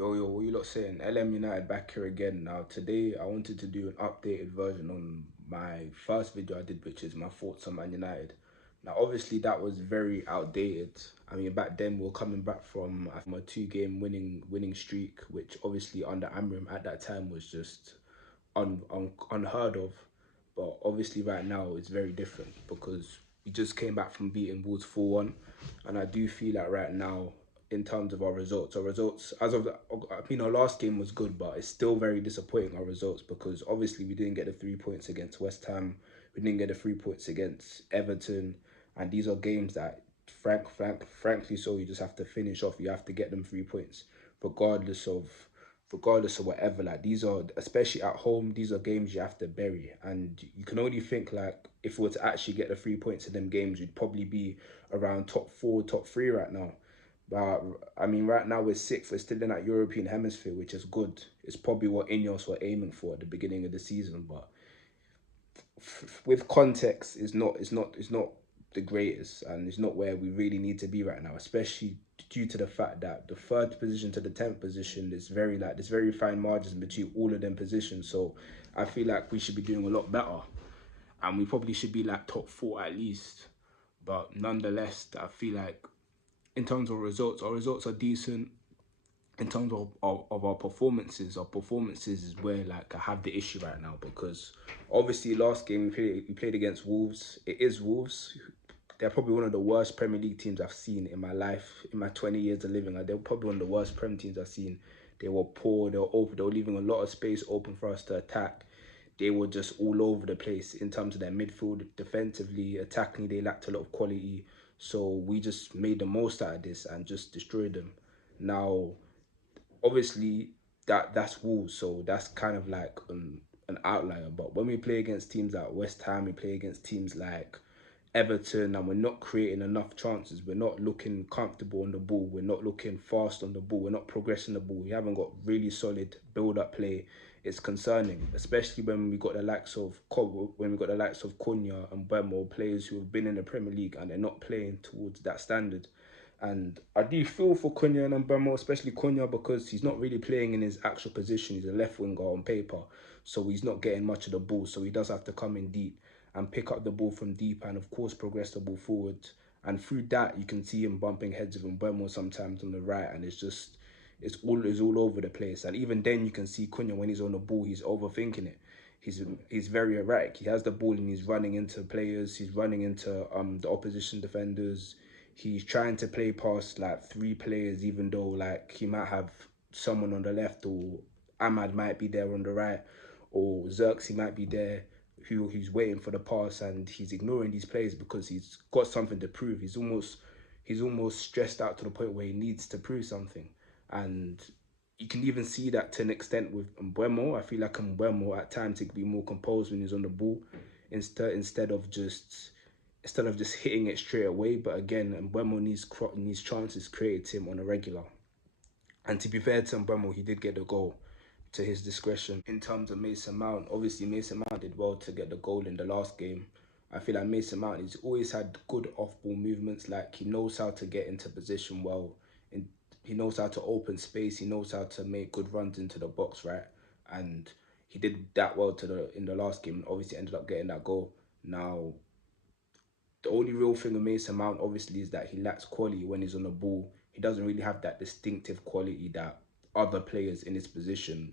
Yo, what you lot saying? LM United back here again. Now, today I wanted to do an updated version on my first video I did, which is my thoughts on Man United. Now, obviously, that was very outdated. I mean, back then we were coming back from a two-game winning streak, which obviously under Amrim at that time was just unheard of. But obviously, right now it's very different because we just came back from beating Wolves 4-1, and I do feel like right now, in terms of our results as of I mean, our last game was good, but it's still very disappointing, our results, because obviously we didn't get the 3 points against West Ham, we didn't get the 3 points against Everton, and these are games that frankly, so you just have to finish off. You have to get them 3 points, regardless of whatever. Like, these are, especially at home, these are games you have to bury, and you can only think, like, if we were to actually get the 3 points in them games, we'd probably be around top four, top three right now. But I mean, right now we're sixth. We're still in that European hemisphere, which is good. It's probably what Ineos were aiming for at the beginning of the season. But with context, it's not the greatest, and it's not where we really need to be right now. Especially due to the fact that the third position to the 10th position is there's very fine margins between all of them positions. So I feel like we should be doing a lot better, and we probably should be like top four at least. But nonetheless, I feel like in terms of results, our results are decent. In terms of our performances is where, like, I have the issue right now, because obviously last game we played against Wolves. It is Wolves. They're probably one of the worst Premier League teams I've seen in my life, in my 20 years of living. Like, they're probably one of the worst Premier teams I've seen. They were poor. They were open. They were leaving a lot of space open for us to attack. They were just all over the place in terms of their midfield. Defensively, attacking, they lacked a lot of quality. So we just made the most out of this and just destroyed them. Now, obviously, that's Wolves, so that's kind of like an outlier. But when we play against teams like West Ham, we play against teams like Everton, and we're not creating enough chances. We're not looking comfortable on the ball. We're not looking fast on the ball. We're not progressing the ball. We haven't got really solid build-up play. It's concerning, especially when we got the likes of Cunha and Bemo, players who have been in the Premier League and they're not playing towards that standard. And I do feel for Cunha and Mbemo, especially Cunha, because he's not really playing in his actual position. He's a left winger on paper, so he's not getting much of the ball. So he does have to come in deep and pick up the ball from deep, and of course progress the ball forward. And through that, you can see him bumping heads with Mbemo sometimes on the right, and it's all over the place. And even then, you can see Cunha, when he's on the ball, he's overthinking it. He's very erratic. He has the ball and he's running into players. He's running into the opposition defenders. He's trying to play past like three players, even though, like, he might have someone on the left, or Ahmad might be there on the right, or Xerxes might be there, who's waiting for the pass, and he's ignoring these players because he's got something to prove. He's almost stressed out to the point where he needs to prove something. And you can even see that to an extent with Mbeumo. I feel like Mbeumo at times he could be more composed when he's on the ball, instead of just hitting it straight away. But again, Mbeumo needs chances created to him on a regular. And to be fair to Mbeumo, he did get the goal to his discretion. In terms of Mason Mount, obviously Mason Mount did well to get the goal in the last game. I feel like Mason Mount, he's always had good off-ball movements. Like, he knows how to get into position well. He knows how to open space. He knows how to make good runs into the box, right? And he did that well in the last game, and obviously ended up getting that goal. Now, the only real thing with Mason Mount, obviously, is that he lacks quality when he's on the ball. He doesn't really have that distinctive quality that other players in his position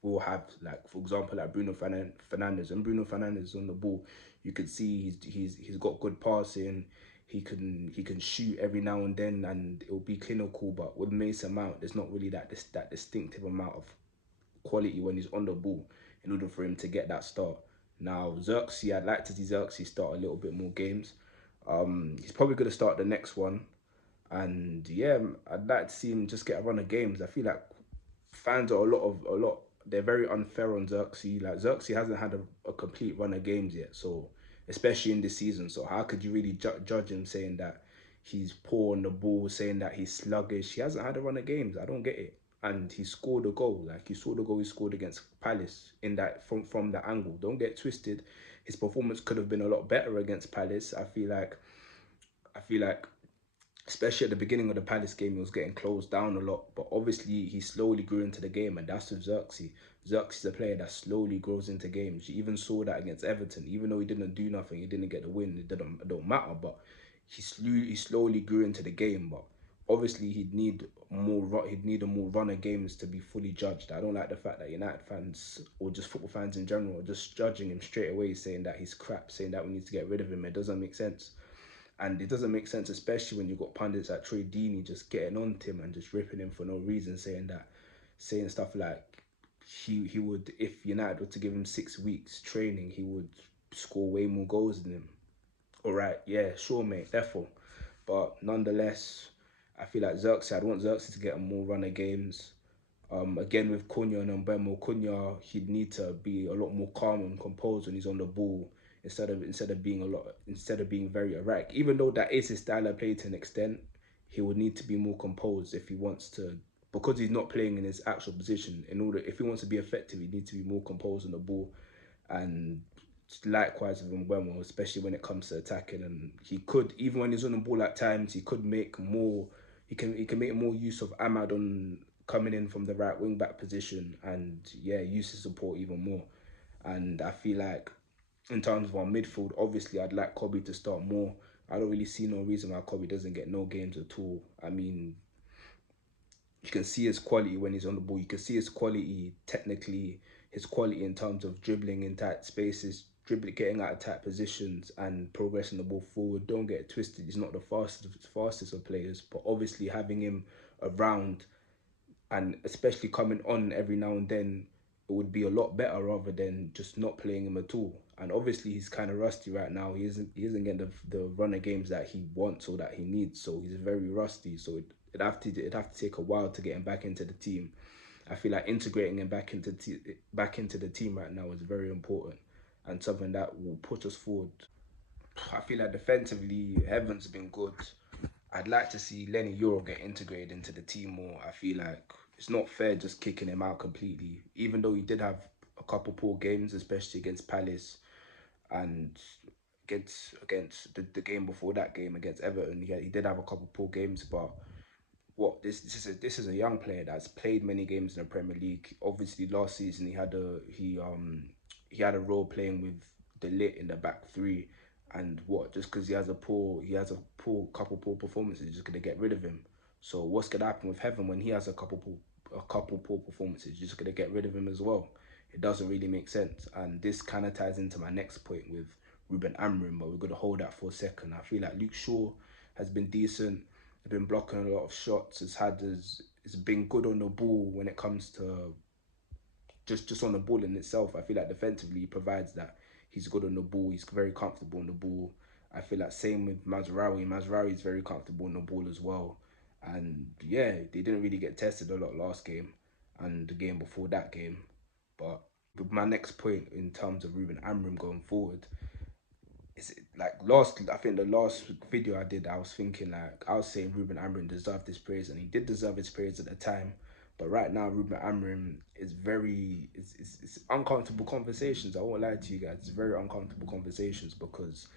will have. Like, for example, like Bruno Fernandes. And Bruno Fernandes on the ball, you could see he's got good passing. He can shoot every now and then, and it'll be clinical. But with Mason Mount, there's not really that distinctive amount of quality when he's on the ball in order for him to get that start. Now, Xerxes, I'd like to see Xerxes start a little bit more games. He's probably going to start the next one. And yeah, I'd like to see him just get a run of games. I feel like fans are they're very unfair on Xerxes. Like, Xerxes hasn't had a complete run of games yet, so especially in this season. So how could you really judge him, saying that he's poor on the ball, saying that he's sluggish? He hasn't had a run of games. I don't get it. And he scored a goal. Like, you saw the goal he scored against Palace in that from that angle. Don't get twisted. His performance could have been a lot better against Palace. I feel like especially at the beginning of the Palace game, he was getting closed down a lot. But obviously, he slowly grew into the game, and that's with Xerxes. Xerxes is a player that slowly grows into games. You even saw that against Everton. Even though he didn't do nothing, he didn't get the win. It don't matter. But he slowly grew into the game. But obviously, he'd need a more runner games to be fully judged. I don't like the fact that United fans or just football fans in general are just judging him straight away, saying that he's crap, saying that we need to get rid of him. It doesn't make sense. And it doesn't make sense, especially when you've got pundits like Troy Deeney just getting on to him and just ripping him for no reason, saying stuff like he would, if United were to give him 6 weeks training, he would score way more goals than him. All right, yeah, sure, mate, therefore. But nonetheless, I feel like Xerxes, I'd want Xerxes to get more runner games. Again with Cunha and Mbemo, Cunha, he'd need to be a lot more calm and composed when he's on the ball instead of being very erratic. Even though that is his style of play to an extent, he would need to be more composed if he wants to, because he's not playing in his actual position. If he wants to be effective, he needs to be more composed on the ball, and likewise with Mbemo, especially when it comes to attacking. And he could, even when he's on the ball at times, he could make more. He can make more use of Ahmad on coming in from the right wing back position, and yeah, use his support even more. And I feel like in terms of our midfield, obviously I'd like Kobe to start more. I don't really see no reason why Kobe doesn't get no games at all. I mean, you can see his quality when he's on the ball. You can see his quality technically, his quality in terms of dribbling in tight spaces, dribbling, getting out of tight positions, and progressing the ball forward. Don't get it twisted. He's not the fastest of players, but obviously having him around, and especially coming on every now and then, it would be a lot better rather than just not playing him at all. And obviously he's kind of rusty right now. He isn't getting the runner games that he wants or that he needs. So he's very rusty. So it'd have to take a while to get him back into the team. I feel like integrating him back into the team right now is very important and something that will put us forward. I feel like defensively, Heaven's been good. I'd like to see Lenny Euro get integrated into the team more. I feel like it's not fair just kicking him out completely, even though he did have a couple poor games, especially against Palace and against the game before that game against Everton. He did have a couple poor games, but this is a young player that's played many games in the Premier League. Obviously, last season he had a role playing with De Ligt in the back three, and just because he has a poor couple poor performances, you're just gonna get rid of him. So what's gonna happen with Heaven when he has a couple poor performances? You're just gonna get rid of him as well. It doesn't really make sense, and this kind of ties into my next point with Ruben Amorim, but we're gonna hold that for a second. I feel like Luke Shaw has been decent. He's been blocking a lot of shots. Has been good on the ball when it comes to just on the ball in itself. I feel like defensively he provides that. He's good on the ball. He's very comfortable on the ball. I feel like same with Mazraoui. Mazraoui is very comfortable on the ball as well. And yeah, they didn't really get tested a lot last game and the game before that game. But my next point in terms of Ruben Amorim going forward is like I think the last video I did, I was thinking like I was saying Ruben Amorim deserved this praise, and he did deserve his praise at the time. But right now, Ruben Amorim is it's uncomfortable conversations. I won't lie to you guys, it's very uncomfortable conversations because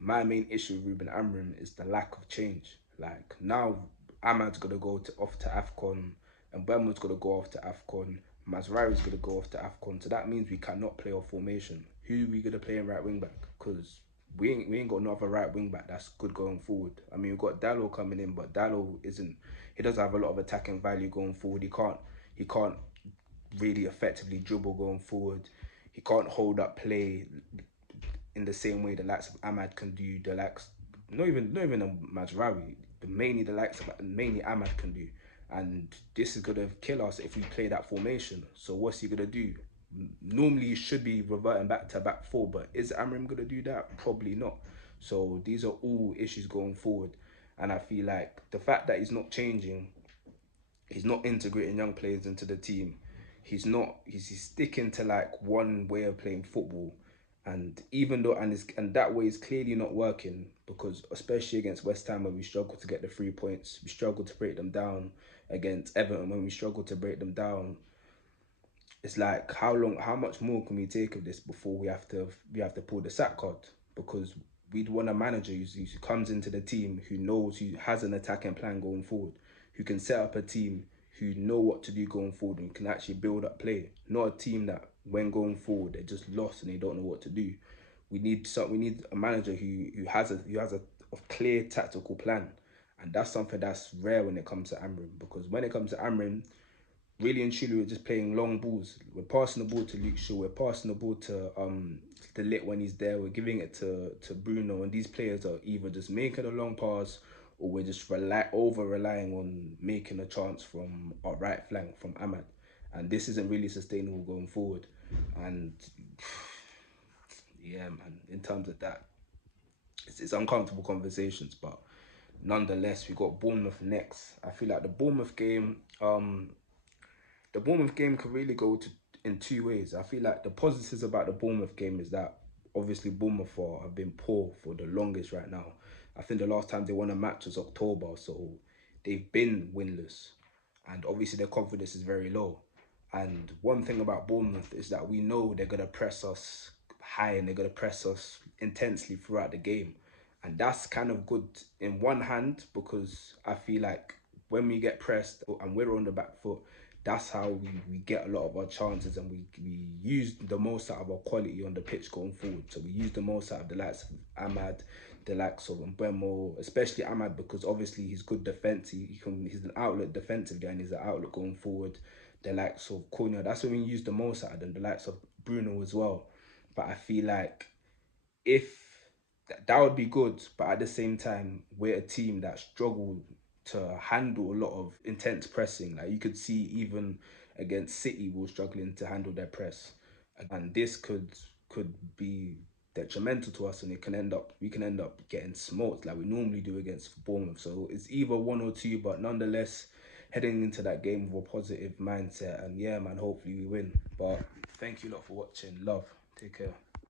my main issue with Ruben Amorim is the lack of change. Like now, Ahmad's gonna off to AFCON, and Bemo's gonna go off to AFCON. Mazraoui's gonna go off to AFCON. So that means we cannot play our formation. Who are we gonna play in right wing back? Because we ain't got no other right wing back that's good going forward. I mean, we've got Dallo coming in, but Dallo isn't. He doesn't have a lot of attacking value going forward. He can't really effectively dribble going forward. He can't hold up play in the same way the likes of Ahmad can do. The likes, not even a Mazraoui. Mainly Ahmad can do. And this is gonna kill us if we play that formation. So what's he gonna do? Normally you should be reverting back to back four, but is Amram gonna do that? Probably not. So these are all issues going forward, and I feel like the fact that he's not integrating young players into the team. He's sticking to like one way of playing football, and even though and that way is clearly not working because especially against West Ham when we struggle to get the 3 points, we struggle to break them down. Against Everton when we struggle to break them down, it's like how much more can we take of this before we have to pull the sack card? Because we'd want a manager who comes into the team, who has an attacking plan going forward, who can set up a team, who know what to do going forward and can actually build up play. Not a team that when going forward they're just lost and they don't know what to do. We need a manager who has a clear tactical plan, and that's something that's rare when it comes to Amrin. Because when it comes to Amrin, really and truly, we're just playing long balls. We're passing the ball to Luke Shaw. We're passing the ball to De Ligt when he's there. We're giving it to Bruno, and these players are either just making a long pass or we're just over relying on making a chance from our right flank from Ahmad, and this isn't really sustainable going forward. And yeah, man, in terms of that, it's uncomfortable conversations, but nonetheless, we got Bournemouth next. I feel like the Bournemouth game could really go in two ways. I feel like the positives about the Bournemouth game is that obviously Bournemouth have been poor for the longest right now. I think the last time they won a match was October, so they've been winless, and obviously their confidence is very low. And one thing about Bournemouth is that we know they're gonna press us high and they're gonna press us intensely throughout the game, and that's kind of good in one hand because I feel like when we get pressed and we're on the back foot, that's how we get a lot of our chances, and we use the most out of our quality on the pitch going forward. So we use the most out of the likes of Ahmad, the likes of Mbeumo, especially Ahmad, because obviously he's good defence. He's an outlet defensively and he's an outlet going forward. The likes of Cunha, that's when we use the most out of them. The likes of Bruno as well. But I feel like if that would be good, but at the same time, we're a team that struggled to handle a lot of intense pressing. Like you could see even against City, we were struggling to handle their press, and this could be detrimental to us, and we can end up getting smoked like we normally do against Bournemouth. So it's either one or two, but nonetheless, heading into that game with a positive mindset, and yeah, man, hopefully we win. But thank you a lot for watching. Love, take care.